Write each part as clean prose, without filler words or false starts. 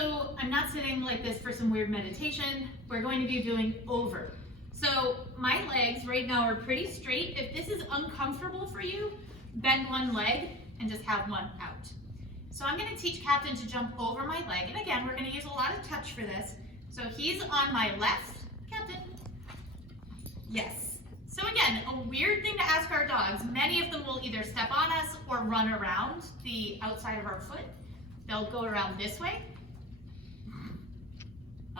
So I'm not sitting like this for some weird meditation. We're going to be doing over. So my legs right now are pretty straight. If this is uncomfortable for you, bend one leg and just have one out. So I'm going to teach Captain to jump over my leg. And again, we're going to use a lot of touch for this. So he's on my left. Captain. Yes. So again, a weird thing to ask our dogs. Many of them will either step on us or run around the outside of our foot. They'll go around this way.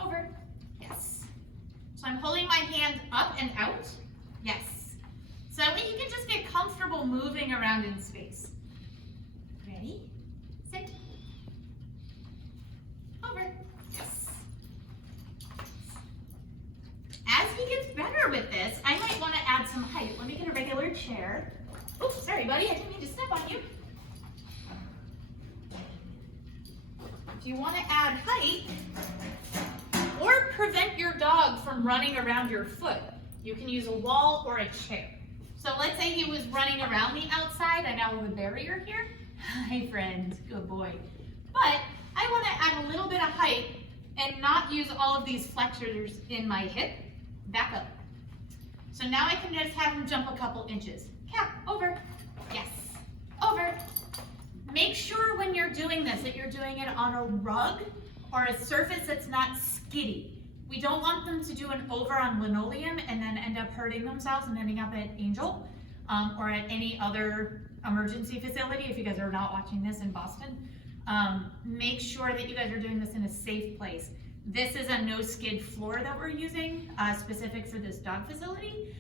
Over. Yes. So I'm holding my hand up and out. Yes. So that way you can just get comfortable moving around in space. Ready? Sit. Over. Yes. As he gets better with this, I might want to add some height. Let me get a regular chair. Oops, sorry buddy, I didn't mean to step on you. If you want to add height, or prevent your dog from running around your foot, you can use a wall or a chair. So let's say he was running around the outside. I now have a barrier here. Hi friend, good boy. But I want to add a little bit of height and not use all of these flexors in my hip. Back up. So now I can just have him jump a couple inches. Cap, over. Yes, over. Make sure when you're doing this that you're doing it on a rug or a surface that's not skiddy. We don't want them to do an over on linoleum and then end up hurting themselves and ending up at Angel or at any other emergency facility if you guys are not watching this in Boston. Make sure that you guys are doing this in a safe place. This is a no skid floor that we're using specific for this dog facility.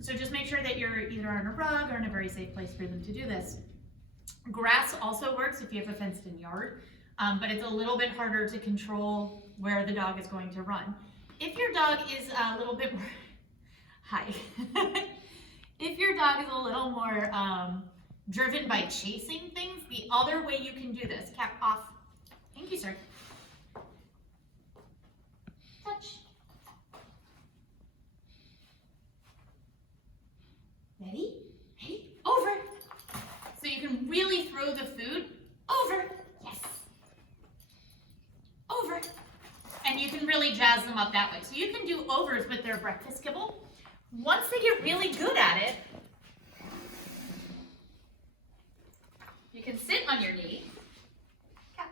So just make sure that you're either on a rug or in a very safe place for them to do this. Grass also works if you have a fenced in yard. But it's a little bit harder to control where the dog is going to run. If your dog is a little bit more, hi. If your dog is a little more driven by chasing things, the other way you can do this, cap off. Thank you, sir. Touch. Ready? Ready? Over. So you can really throw the food over. Yes. Over. And you can really jazz them up that way. So you can do overs with their breakfast kibble. Once they get really good at it, you can sit on your knee. Cap.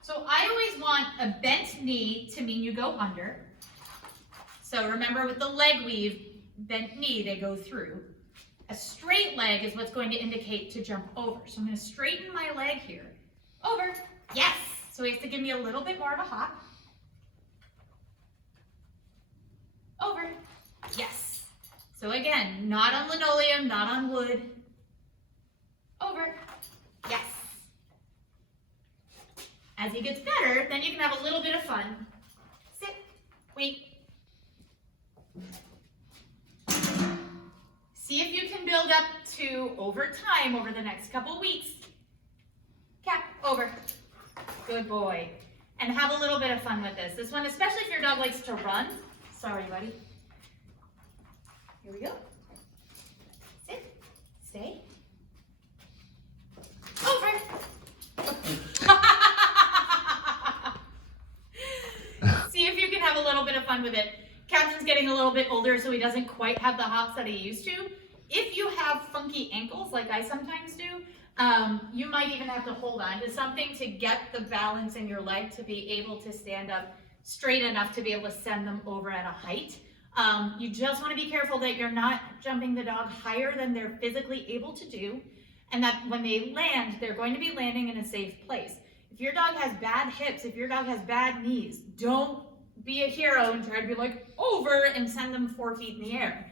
So I always want a bent knee to mean you go under. So remember with the leg weave, bent knee, they go through. A straight leg is what's going to indicate to jump over. So I'm going to straighten my leg here. Over. Yes. So he has to give me a little bit more of a hop. Over. Yes. So again, not on linoleum, not on wood. Over. Yes. As he gets better, then you can have a little bit of fun. Sit. Wait. See if you can build up to over time over the next couple weeks. Cap, over. Good boy. And have a little bit of fun with this. This one, especially if your dog likes to run. Sorry, buddy. Here we go. Sit. Stay. Over. See if you can have a little bit of fun with it. Captain's getting a little bit older, so he doesn't quite have the hops that he used to. If you have funky ankles, like I sometimes do, you might even have to hold on to something to get the balance in your leg to be able to stand up straight enough to be able to send them over at a height. You just want to be careful that you're not jumping the dog higher than they're physically able to do, and that when they land, they're going to be landing in a safe place. If your dog has bad hips, if your dog has bad knees, don't be a hero and try to be like over and send them 4 feet in the air.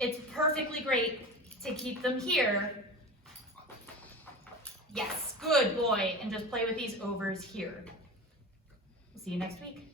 It's perfectly great to keep them here. Yes, good boy. And just play with these overs here. We'll see you next week.